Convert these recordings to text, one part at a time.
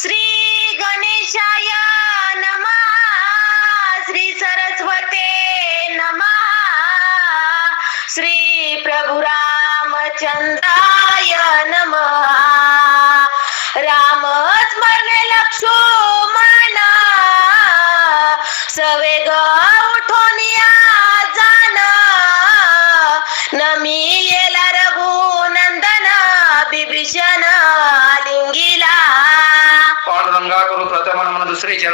श्री गणेशाय नमः श्री सरस्वते नमः श्री प्रभु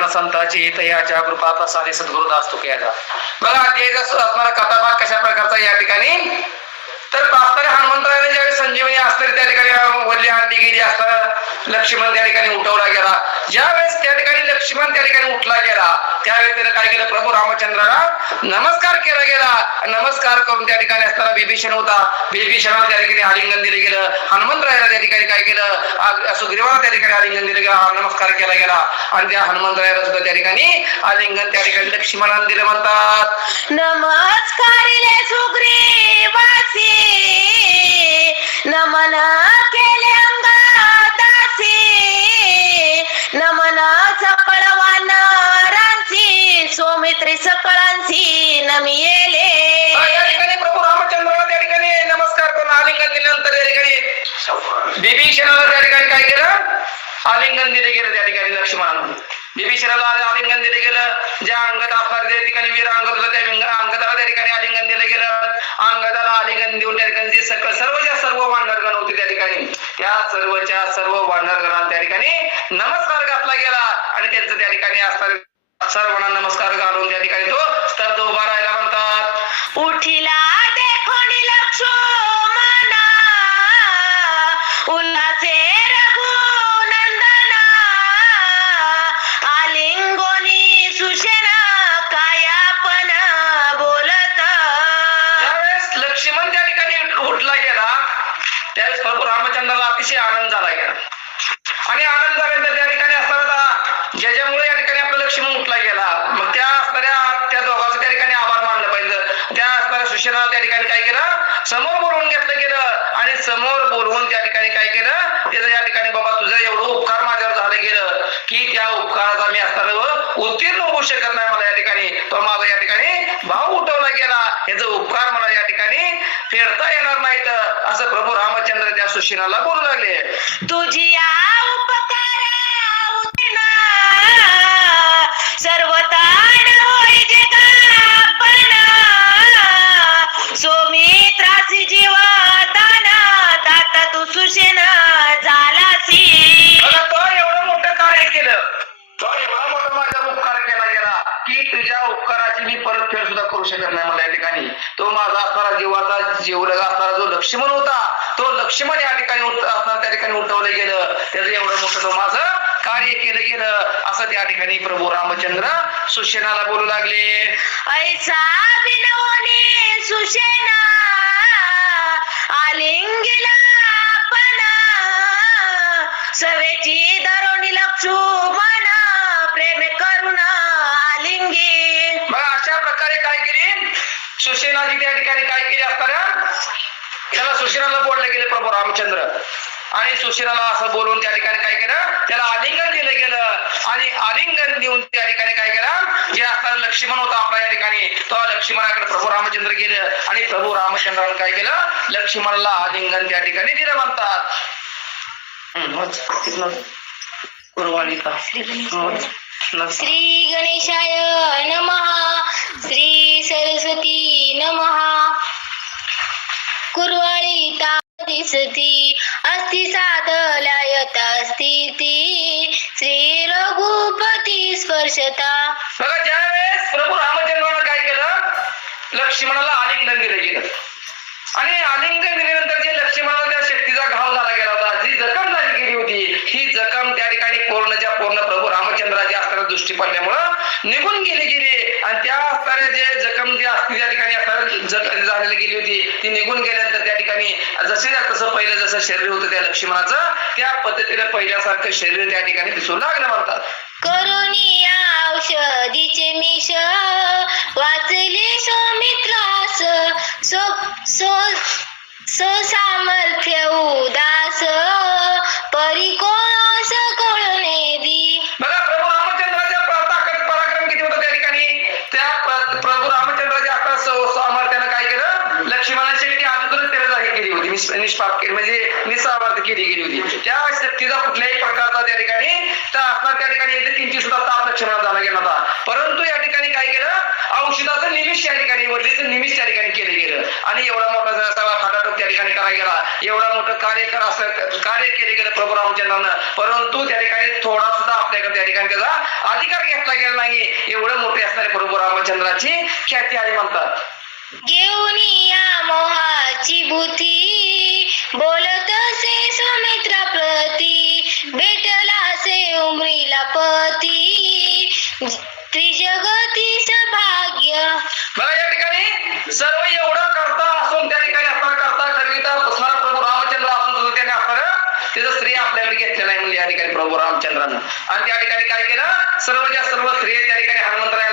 दुसरे चरण संताची तयाच्या कृपाता साधे सद्गुरु दास बघा अध्याय जसं असणारा कथाभाग कशा प्रकारचा या ठिकाणी? तर असणाऱ्या हनुमंतराने ज्यावेळी संजीवनी असणारी त्या ठिकाणी वरली हांडी गेली असताना लक्ष्मण त्या ठिकाणी उठवला गेला. ज्यावेळेस त्या ठिकाणी लक्ष्मण त्या ठिकाणी त्याने काय केलं? प्रभू रामचंद्राला नमस्कार केला गेला. नमस्कार करून त्या ठिकाणी असताना बिभीषण होता. बिभीषणाला त्या ठिकाणी आलिंगन दिलं गेलं. हनुमंतरायाला त्या ठिकाणी काय केलं? सुग्रीवाला त्या ठिकाणी आलिंगन दिलं गेलं. नमस्कार केला गेला. आणि त्या हनुमंतरायाला सुद्धा त्या ठिकाणी आलिंगन त्या ठिकाणी लक्ष्मणाला दिलं म्हणतात. नमस्कार सुग्रीवासी. नमना सौमित्री सकळांची नमियेले या ठिकाणी प्रभू रामचंद्राला त्या ठिकाणी नमस्कार करून आलिंगन दिल्यानंतर त्या ठिकाणी बिभीषणाला त्या ठिकाणी काय केलं? आलिंगन दिले गेलं त्या ठिकाणी लक्ष्मण. बिभीषणाला आलिंगन दिले गेलं. ज्या अंगत आपला त्या ठिकाणी वीर अंगद होता त्या अंगताला त्या ठिकाणी आलिंगन दिलं गेलं. अंगदाला आलिंगन देऊन त्या ठिकाणी सकळ सर्वच्या सर्व वानरगण होते त्या ठिकाणी. त्या सर्वच्या सर्व वानरगणाला त्या ठिकाणी नमस्कार घातला गेला. आणि त्यांचं त्या ठिकाणी असणारे सर्वांना नमस्कार घालून त्या ठिकाणी तो स्तब्ध उभा राहायला म्हणतात. उठिला देखोनी त्या ठिकाणी काय केलं? समोर बोलवून घेतलं गेलं. आणि समोर बोलवून त्या ठिकाणी काय केलं? त्याचं या ठिकाणी बाबा तुझं एवढं उपकार माझ्यावर झालं गेलं की त्या उपकाराचा मी असताना उत्तीर्ण होऊ शकत नाही मला या ठिकाणी. तो माझा या ठिकाणी भाव उठवला गेला. याचा उपकार मला या ठिकाणी फेडता येणार नाहीत. असं प्रभू रामचंद्र त्या सुशिनाला बोलू लागले. तुझी ठिकाणी उठवलं गेलं. त्याचं एवढं मोठं तो माझं कार्य केलं गेलं. असं त्या ठिकाणी प्रभू रामचंद्र सुशेनाला बोलू लागले. ऐसा विनवणी सुषेण आलिंगिला पण सवेची दरोणी लक्ष्मण प्रेम करुण आलिंगी. मग अशा प्रकारे काय केली? सुशेनाची त्या ठिकाणी काय केली असताना? त्याला सुशिराला बोलले गेले प्रभू रामचंद्र. आणि सुशिराला असं बोलून त्या ठिकाणी काय केलं? त्याला आलिंगन दिलं गेलं. आणि आलिंगन देऊन त्या ठिकाणी काय केलं? जे असणारा लक्ष्मण होता आपला या ठिकाणी तो लक्ष्मणाकडे प्रभू रामचंद्र गेले. आणि प्रभू रामचंद्राने काय केलं? लक्ष्मणाला आलिंगन त्या ठिकाणी दिलं म्हणतात. श्री गणेशाय नमः. श्री सरस्वती नमः. कुर्वाळी दिसती. अस्ति साधलायता स्थिती. श्री रघुपती स्पर्शता. बघा ज्यावेळेस प्रभू रामचंद्रानं काय केलं? लक्ष्मणाला आलिंगन दिलं गेलं. आणि आलिंगन दिल्यानंतर जे लक्ष्मणाला त्या शक्तीचा घाव झाला गेला होता जी जखम झाली गेली होती ही जखम त्या ठिकाणी पूर्णच्या पूर्ण प्रभू रामचंद्राची असणाऱ्या दृष्टी पडल्यामुळं निघून गेली गेली. आणि त्या असणाऱ्या जे जखम जे असतील त्या ठिकाणी असणाऱ्या झालेली गेली होती ती निघून गेल्यानंतर त्या ठिकाणी जसे तसं पहिलं जसं शरीर होतं त्या लक्ष्मणाचं त्या पद्धतीने पहिल्यासारखं शरीर त्या ठिकाणी दिसू लागलं म्हणतात. करुणी औषधीचे मिश वाचले सौमित्रास. सो सो सो सामर्थ्य उदास. परिकोण कळणे so-and-so केली होती. निष्पाप केली. म्हणजे निस्वार्थ केली गेली होती. त्या शक्तीचा कुठल्याही प्रकारचा त्या ठिकाणी त्या असणार त्या ठिकाणी एकदा किंचित सुद्धा ताप लक्षणात झाला गेला होता परंतु या ठिकाणी काय केलं? औषधाचं निमिष त्या ठिकाणी वरलीचं निमिष त्या ठिकाणी केलं गेलं. आणि एवढा मोठा सगळा खाटाटोप त्या ठिकाणी करायला गेला एवढा मोठं कार्य कर असं कार्य केले गेलं प्रभू रामचंद्रानं. परंतु त्या ठिकाणी थोडा सुद्धा आपल्याकडे त्या ठिकाणी त्याचा अधिकार घेतला गेला नाही. एवढं मोठे असणारे प्रभू रामचंद्राची ख्याती आहे म्हणतात. घेऊन या. मोहाची भूती बोलत असे सुमित्रा प्रती. भेटला से उमरीला पती. त्रिजगती सभाग्य बघा या ठिकाणी सर्व एवढं करता असून त्या ठिकाणी आपण करता करविता असणारा प्रभू रामचंद्र असून सुद्धा त्याने आपण त्याचं स्त्री आपल्याकडे घेतलेला आहे म्हणजे या ठिकाणी प्रभू रामचंद्रानं. आणि त्या ठिकाणी काय केलं? सर्वच्या सर्व स्त्रिया त्या ठिकाणी हनुमंतरायाला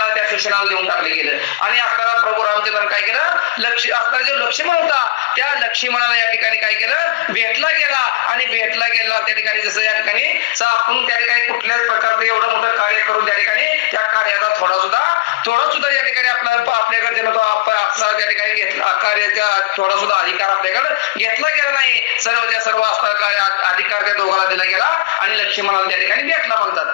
त्या देऊन टाकले गेलं. आणि असताना प्रभू रामचंद्रानं काय केलं? लक्ष असताना जो लक्ष्मण होता त्या लक्ष्मणाला या ठिकाणी काय केलं? भेटला गेला. आणि भेटला गेला त्या ठिकाणी जसं या ठिकाणी आपण त्या ठिकाणी कुठल्याच प्रकारचं एवढं मोठं कार्य करून त्या ठिकाणी त्या कार्याचा थोडा सुद्धा थोडा सुद्धा या ठिकाणी आपला आपल्याकडे त्यानं तो आपला त्या ठिकाणी घेतला कार्याचा थोडा सुद्धा अधिकार आपल्याकडे घेतला गेला नाही. सर्व त्या सर्व असता कार्य अधिकार त्या दोघाला दिला गेला आणि लक्ष्मणाला त्या ठिकाणी भेटला म्हणतात.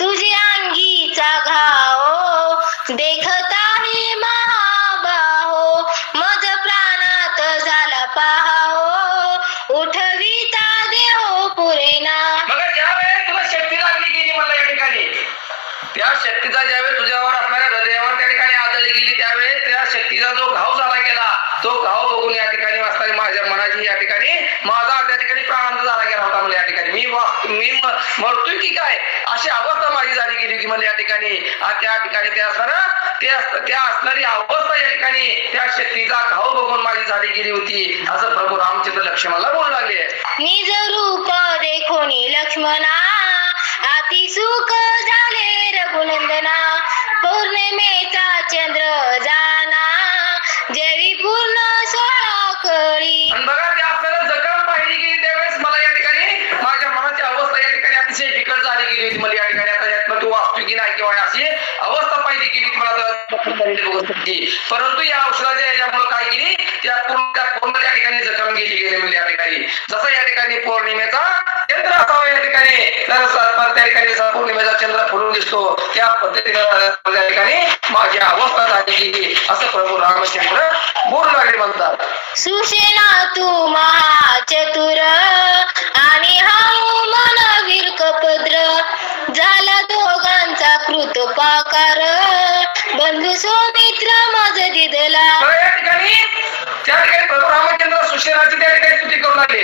तुझी अंगीचा घाओ देखता हे महाबाहो मज प्राणात झाला पाहो उठविता देव पुरेना मगर ज्या वेळेस तुला शक्ती लागली गेली मला या ठिकाणी त्या शक्तीचा ज्यावेळेस तुझ्यावर असणाऱ्या हृदयावर त्या ठिकाणी आदळली गेली त्यावेळेस त्या शक्तीचा जो घाव झाला गेला तो घाव बघून या ठिकाणी वाचताना माझ्या मनाची या ठिकाणी माझा त्या ठिकाणी प्राणांत झाला मला या ठिकाणी. मी मी मरतोय की काय? अशी अवस्था माझी झाली गेली होती मला या ठिकाणी. त्या ठिकाणी ते असणार त्या असणारी अवस्था या ठिकाणी त्या शक्तीचा घाव बघून माझी झाली गेली होती. असं प्रभू रामचंद्र लक्ष्मणाला बोलू लागले. निज रूप देखोनी लक्ष्मणा अति सुख झाले रघुनंदना. पौर्णिमेचा चंद्र जाना जरी पूर्ण सोळा कळी. होती. परंतु या औषधाच्या याच्यामुळे काय केली? त्या पूर्ण त्या पूर्ण त्या ठिकाणी जखम गेली गेली म्हणजे या ठिकाणी. जसं या ठिकाणी पौर्णिमेचा चंद्र असावा या ठिकाणी तर त्या ठिकाणी पौर्णिमेचा चंद्र फुलून दिसतो. त्या पद्धतीने त्या ठिकाणी माझी अवस्था झाली गेली. असं प्रभू रामचंद्र बोलू लागले म्हणतात. सुशेना तू महाचतुर आणि हा मनवीर कपद्र झाला दोघांचा कृतपाकार. बंधू सो मित्र मज दिदला या ठिकाणी त्या ठिकाणी प्रभू रामचंद्र सुशेनाची त्या ठिकाणी स्तुती करून आले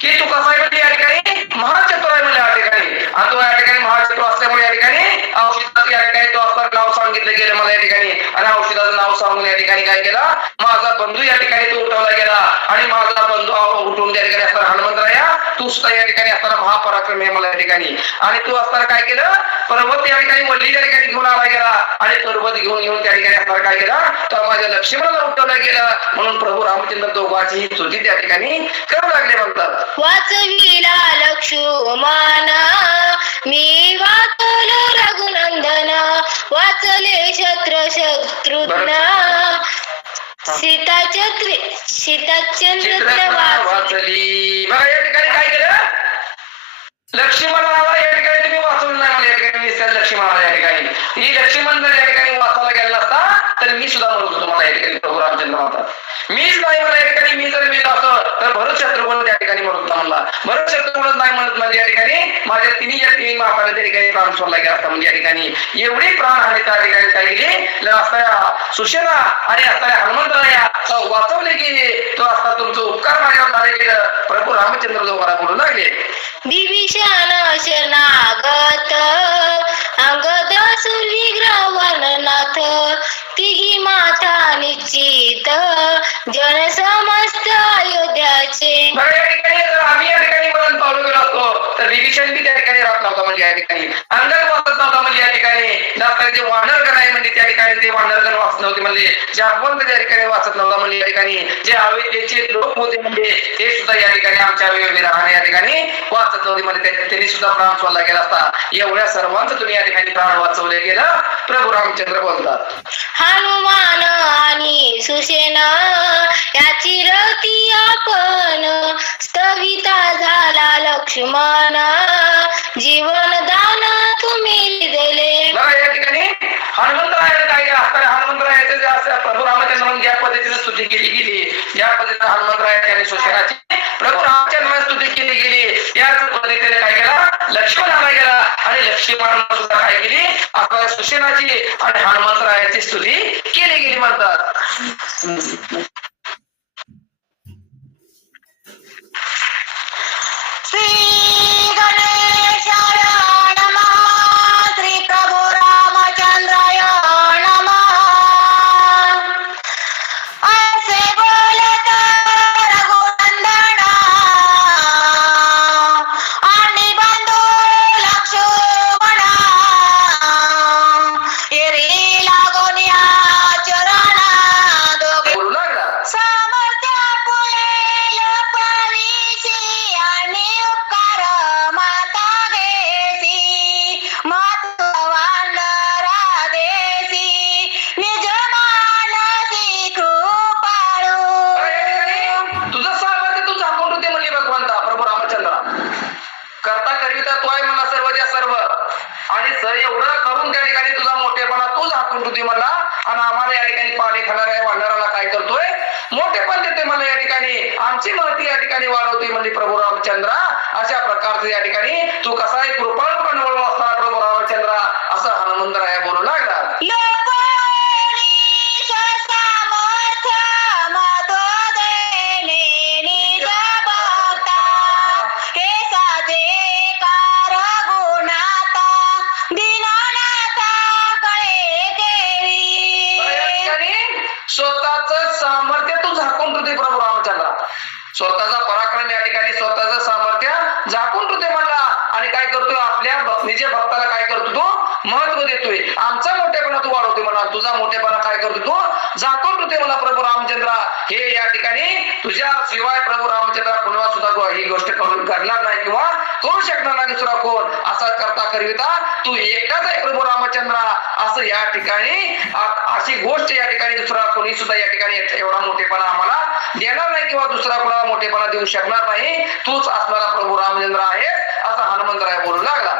की तू कसा या ठिकाणी? महाच आहे म्हणजे या ठिकाणी आणि तो या ठिकाणी महाचतुर असल्यामुळे या ठिकाणी औषधाचं या ठिकाणी तो असणार नाव सांगितलं गेलं मला या ठिकाणी. आणि औषधाचं नाव सांगून या ठिकाणी काय केलं? माझा बंधू या ठिकाणी तो उठवला गेला. आणि माझा बंधू अहो उठून त्या ठिकाणी असताना हनुमंतराया तू सुद्धा या ठिकाणी असताना महापराक्रम आहे मला या ठिकाणी. आणि तू असताना काय केलं? पर्वत या ठिकाणी वल्ली या ठिकाणी घेऊन आला गेला. आणि पर्वत घेऊन येऊन त्या ठिकाणी असताना काय केलं? तर माझ्या लक्ष्मणाला उठवला गेला. म्हणून प्रभू रामचंद्र दोघांची ही स्तुती त्या ठिकाणी करू लागले म्हणतात. वाचविला लक्ष्मण. मी वाचलो रघुनंदन वाचले शत्र शत्रुघ्न. वाचली. बघा या ठिकाणी काय केलं? लक्ष्मणाला या ठिकाणी तुम्ही वाचवलं नाही मला या ठिकाणी दिसतात लक्ष्मणाला या ठिकाणी. ही लक्ष्मण जर या ठिकाणी वाचायला गेला असता तर मी सुद्धा म्हणत होतो मला या ठिकाणी प्रभू रामचंद्र म्हणतात मीच नाही मला या ठिकाणी मी जर मिळत असं तर भरत शत्रुघ्न त्या म्हणला. बरं होता म्हणत नाही म्हणत म्हणजे या ठिकाणी? माझ्या तिन्ही या तिन्ही मापाने त्या ठिकाणी प्राण सोडला गेला असता. म्हणजे या ठिकाणी एवढी प्राण हानी त्या ठिकाणी काय गेली असता सुशेला आणि असताना हनुमंतराया वाचवले की तो असता तुमचं उपकार माझ्यावर झाले गेलं. प्रभू रामचंद्र दोघांना बोलू लागले. विभीषण शरणागत अंगद सुरविग्रह वर्णनाथ तिघी माता निश्चित जन शिक्षण बी त्या ठिकाणी राहत नव्हता म्हणजे या ठिकाणी. अंगण वाचत नव्हता म्हणजे या ठिकाणी. जे वानरगण आहे म्हणजे त्या ठिकाणी ते वानरगण वाचत नव्हते म्हणजे जे जापवंत त्या ठिकाणी वाचत नव्हता म्हणजे या ठिकाणी. जे अवैधेचे लोक होते म्हणजे ते सुद्धा या ठिकाणी आमच्या वेगवेगळे राहणे या ठिकाणी वाचत नव्हते म्हणजे त्यांनी सुद्धा प्राण सोडला गेला असता. एवढ्या सर्वांचं तुम्ही या ठिकाणी प्राण वाचवले गेलं. प्रभू रामचंद्र बोलतात. हनुमान आणि सुसेन याची रती आपण स्थविता झाला लक्ष्मणा. जीवन दान तुम्ही दिले बघा या ठिकाणी हनुमंतरायाला काही असताना हनुमंतरायाचे जे असं प्रभू रामचंद्र म्हणून ज्या पद्धतीने स्तुती केली गेली या पद्धतीने हनुमंतरायाची आणि सुशेराची प्रभू रामचंद्र स्तुती केली गेली त्याच पद्धतीने काय केला? लक्ष्मण आला गेला आणि लक्ष्मण सुद्धा काय केली? आपल्या सुशेनाची आणि हनुमंतरायाची स्तुती केली गेली म्हणतात. श्री चंद्रा अशा प्रकारचं या निजे भक्ताला काय करतो तो? महत्त्व देतोय. आमचा मोठेपणा तू वाढवतोय म्हणा. तुझा मोठेपणा काय करतो तो? जातो ते मला प्रभू रामचंद्र. हे या ठिकाणी तुझ्या शिवाय प्रभू रामचंद्र कोणाला सुद्धा ही गोष्ट घडणार नाही किंवा करू शकणार नाही दुसरा कोण? असा करता करिता तू एकटाच आहे प्रभू रामचंद्र. असं या ठिकाणी अशी गोष्ट या ठिकाणी दुसरा कोणी सुद्धा या ठिकाणी एवढा मोठेपणा आम्हाला देणार नाही किंवा दुसरा कोणाला मोठेपणा देऊ शकणार नाही. तूच असणारा प्रभू रामचंद्र आहेस. असा हनुमंतराय बोलू लागला.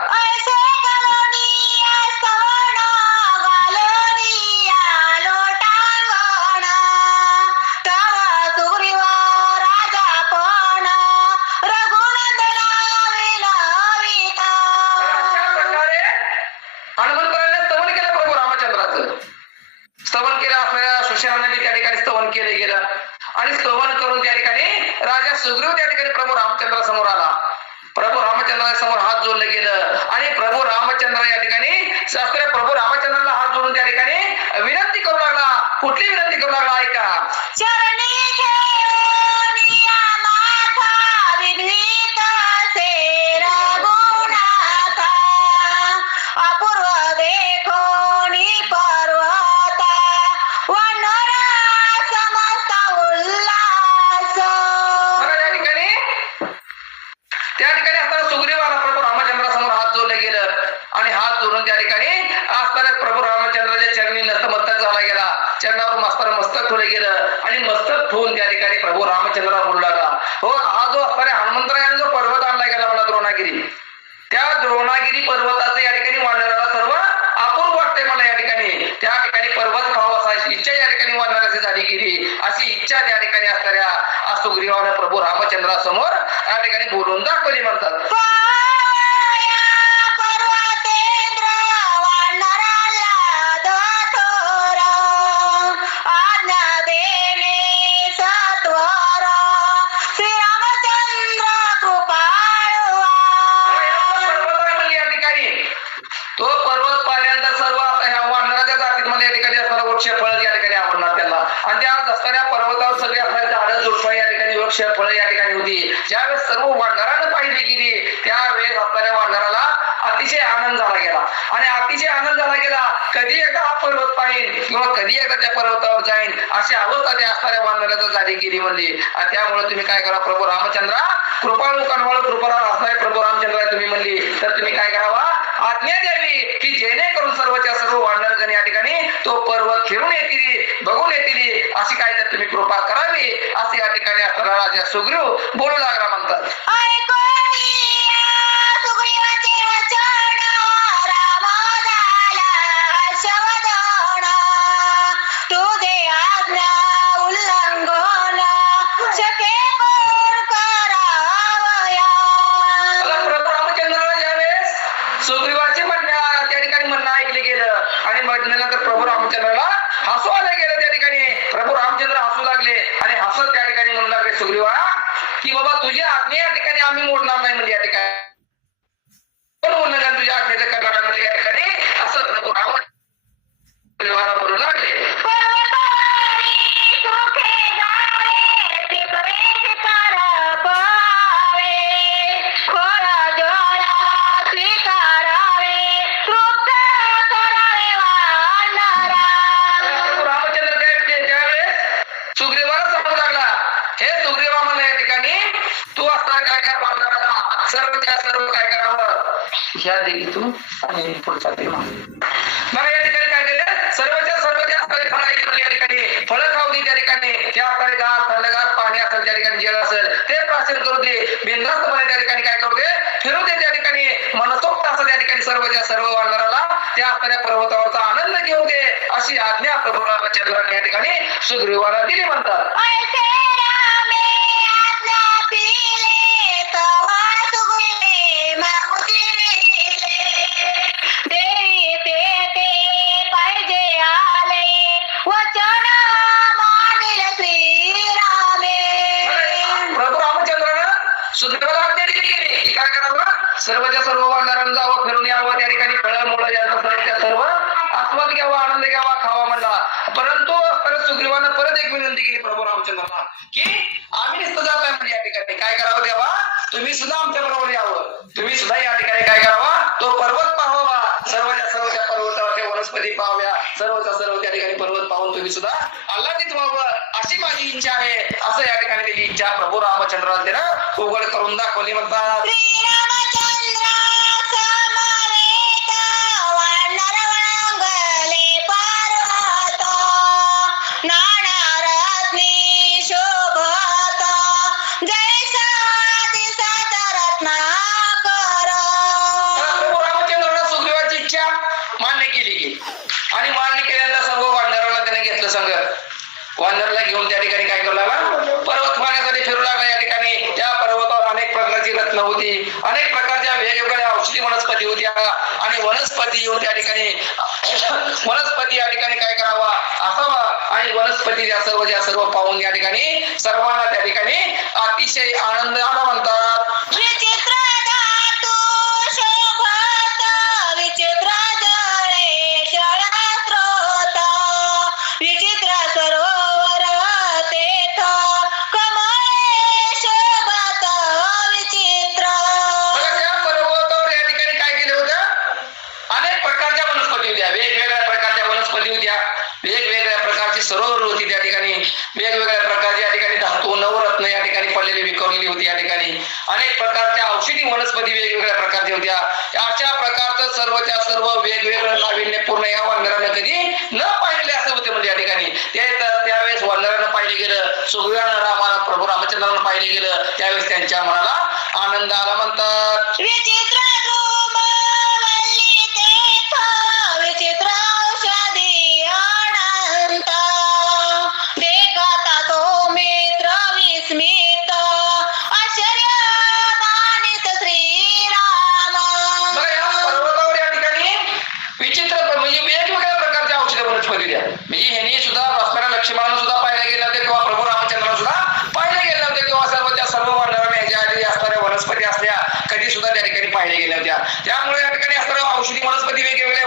Apo ಶ್ರೀಮಂತ का त्या पर्वतावर जाईन. अशी अवस्था त्या असणाऱ्या वानराचा झाली गेली म्हणली त्यामुळे तुम्ही काय करा प्रभू रामचंद्र कृपाळू कणवाळू कृपा असणारे प्रभू रामचंद्र तुम्ही म्हणली तर तुम्ही काय करावा? आज्ञा द्यावी की जेणेकरून सर्वच्या सर्व वानरगण या ठिकाणी तो पर्वत फिरून येतील बघून येतील. अशी काय तर तुम्ही कृपा करावी असे या ठिकाणी असणारा राजा सुग्रीव बोलू लागला म्हणतात. सुग्रीवाला सांगू लागला. हे सुग्रीवा म्हणा या ठिकाणी तू असता काय काय पाहणार सर्व त्या सर्व काय करावं ह्या दिल्लीतून आणि पुढचा ते मग या ठिकाणी काय केलं सर्वच्या सर्व त्या असणारे फळं आहेत म्हणजे या ठिकाणी फळं खाऊ दे त्या ठिकाणी त्या असणारे गार थंडगार पाणी असेल त्या ठिकाणी जल असेल ते प्राशन करू दे बिनधास्तपणे त्या ठिकाणी काय करू दे फिरू दे त्या ठिकाणी मनसोक्त असं त्या ठिकाणी सर्वच्या सर्व वानराला त्या आपल्या पर्वतावरचा आनंद घेऊ दे अशी आज्ञा प्रभू रामचंद्राने या ठिकाणी सुग्रीवाला दिली म्हणतात सर्वच्या सर्व त्या पर्वतावरच्या वनस्पती पाहाव्या सर्वच्या सर्व त्या ठिकाणी पर्वत पाहून तुम्ही सुद्धा आल्हादित व्हावं अशी माझी इच्छा आहे. असं या ठिकाणी त्याची इच्छा. प्रभू रामचंद्राला त्यानं उघड करून दाखवली म्हणतात. वनस्पती येऊन त्या ठिकाणी वनस्पती या ठिकाणी काय करावा असावा आणि वनस्पती या सर्व ज्या सर्व पाहून या ठिकाणी सर्वांना त्या ठिकाणी अतिशय आनंद आला म्हणतात द्या अशा प्रकारचं सर्वच्या सर्व वेगवेगळं नाविन्यपूर्ण या वानरानं कधी न पाहिलेले असं होते म्हणजे या ठिकाणी. ते त्यावेळेस वानरानं पाहिले गेलं सुग्रीवानं रामाला प्रभू रामचंद्रानं पाहिले गेलं. त्यावेळेस त्यांच्या मनाला आनंद आला म्हणतात.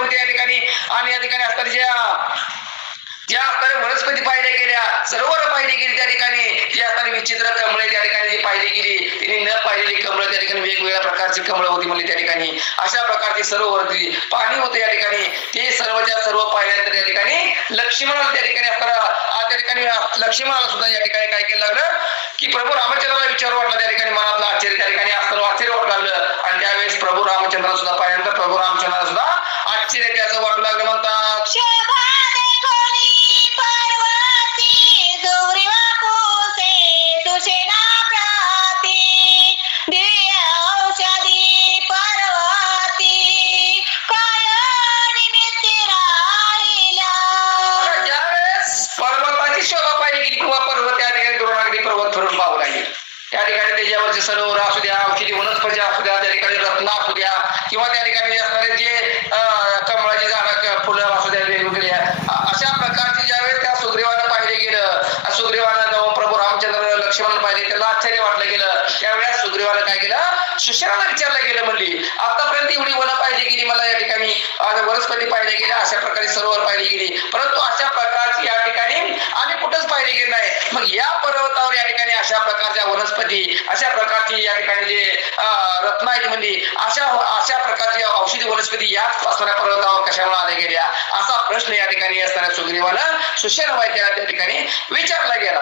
होते या ठिकाणी आणि या ठिकाणी असताना ज्या ज्या असणाऱ्या वनस्पती पाहिल्या गेल्या सरोवर पाहिली गेली त्या ठिकाणी जी असणारी विचित्र कमळे त्या ठिकाणी जी पाहिली गेली तिने न पाहिलेली कमळं त्या ठिकाणी वेगवेगळ्या प्रकारची कमळं होती म्हणली त्या ठिकाणी अशा प्रकारची सरोवरती पाणी होतं या ठिकाणी. ते सर्वच्या सर्व पाहिल्यानंतर या ठिकाणी लक्ष्मणाला त्या ठिकाणी असताना त्या ठिकाणी लक्ष्मणाला सुद्धा या ठिकाणी काय केलं लागलं की प्रभू रामचंद्राला विचार वाटला त्या ठिकाणी मनातलं आश्चर्य त्या ठिकाणी असताना आश्चर्य वाटलं आणि त्यावेळेस प्रभू रामचंद्राला सुद्धा पाहिल्यानंतर प्रभू रामचंद्राला सुद्धा आश्चर्य त्याचं वाटू लागलं म्हणतात. पर्वताची शोभा पाहिली गेली किंवा पर्वत त्या ठिकाणी द्रोणागिरी पर्वत फिरून पाहू लागेल. त्या ठिकाणी त्याच्यावरचे सरोवर असू द्या औषधी वनस्पती असू द्या त्या ठिकाणी रत्न असू द्या किंवा त्या ठिकाणी असणारे जे अं, कमळाची झाडं फुलं असू द्या वेगवेगळी अ- अशा प्रकारचे ज्यावेळेस त्या सुग्रीवानं पाहिले गेलं अ, सुग्रीवानं जाऊन प्रभू रामचंद्र लक्ष्मण पाहिले त्याला आश्चर्य वाटलं गेलं त्यावेळेस सुग्रीवानं काय केलं सुशेणाला विचारलं गेलं म्हणली आतापर्यंत एवढी वनं पाहिली गेली मला या ठिकाणी आज वनस्पती पाहिल्या गेल्या अशा प्रकारे सरोवर पाहिली गेली. परंतु अशा प्रकारची या ठिकाणी आम्ही कुठंच पाहिली गेली नाही. मग या पर्वतावर या ठिकाणी अशा प्रकारच्या वनस्पती अशा प्रकारची या ठिकाणी जे अं, रत्न आहेत म्हणजे अशा अशा प्रकारची औषधी वनस्पती याच असणाऱ्या पर्वतावर कशामुळे आल्या गेल्या? असा प्रश्न या ठिकाणी असणाऱ्या सुग्रीवानं सुशेन वैद्याला त्या ठिकाणी विचारला गेला.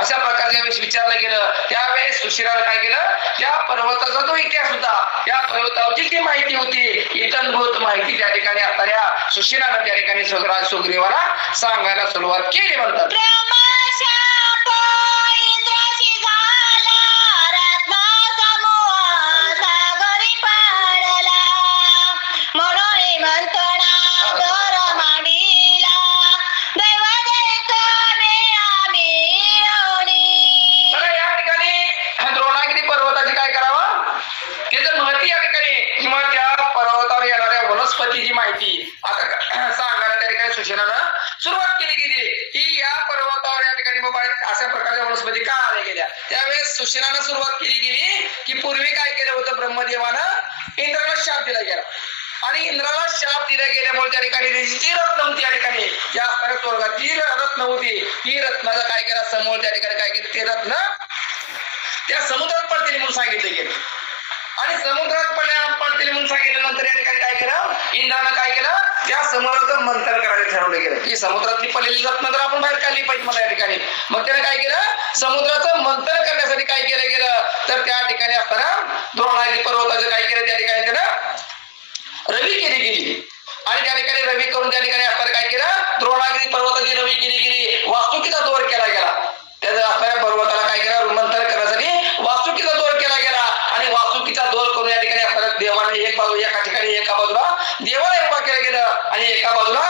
अशा प्रकारच्या वेळेस विचारलं गेलं. त्यावेळेस सुशिराला काय केलं? त्या पर्वताचा तो इतिहास होता त्या पर्वतावरची जी माहिती होती इतनभूत माहिती त्या ठिकाणी असणाऱ्या सुशिरानं त्या ठिकाणी सुग्रीवाला सांगायला सुरुवात केली म्हणतात. अशा वनस्पती का आल्या गेल्या. त्यावेळेस सुशिरानं सुरुवात केली गेली की पूर्वी काय केलं होतं ब्रह्मदेवानं? इंद्राला शाप दिला गेला. आणि इंद्राला शाप दिला गेल्यामुळे त्या ठिकाणी जी रत्न होती या ठिकाणी या स्वर्गात जी रत्न होती ती रत्नाचा काय केला? समोर त्या ठिकाणी काय केलं? ते रत्न त्या समुद्रात पडतील म्हणून सांगितले गेले. आणि समुद्रात पडल्या पडतील म्हणून सांगितल्यानंतर या ठिकाणी काय केलं? इंद्रानं काय केलं? त्या समुद्राचं मंथन करायला ठरवलं गेलं. की समुद्रातली पडलेली रत्न तर आपण बाहेर काढली पाहिजे मला या ठिकाणी. मग त्याने काय केलं? समुद्राचं मंथन करण्यासाठी काय केलं गेलं? तर त्या ठिकाणी असताना द्रोणागिरी पर्वताचं काय केलं? त्या ठिकाणी त्यानं रवी केली गेली. आणि त्या ठिकाणी रवी करून त्या ठिकाणी असताना काय केलं? द्रोणागिरी पर्वताची रवी केली गेली. वास्तुकीचा दोर केला गेला. त्याचा असणाऱ्या पर्वताला काय केलं मंथन करण्यासाठी वास्तुकीचा दोर केला गेला आणि वास्तुकीचा दोर करून या ठिकाणी असणाऱ्या देवाने एक बाजू एका ठिकाणी एका बाजूला देवाला उभा केलं गेलं आणि एका बाजूला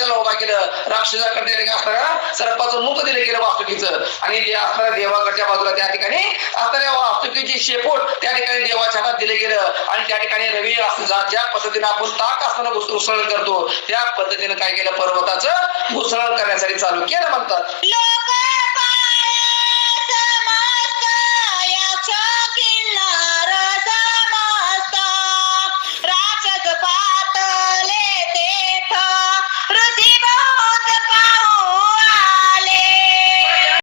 राक्षसाला उभा केलं. राक्षसाकडे त्या ठिकाणी असणाऱ्या सर्पाचं मुख दिले गेलं वास्तुकीचं. आणि ते असणाऱ्या देवाकडच्या बाजूला त्या ठिकाणी असणाऱ्या वास्तुकीची शेपूट त्या ठिकाणी देवाच्या हातात दिले गेलं. आणि त्या ठिकाणी रवी असं ज्या पद्धतीने आपण ताक असताना उसळण करतो त्या पद्धतीने काय केलं? पर्वताचं घुसळण करण्यासाठी चालू केलं म्हणतात.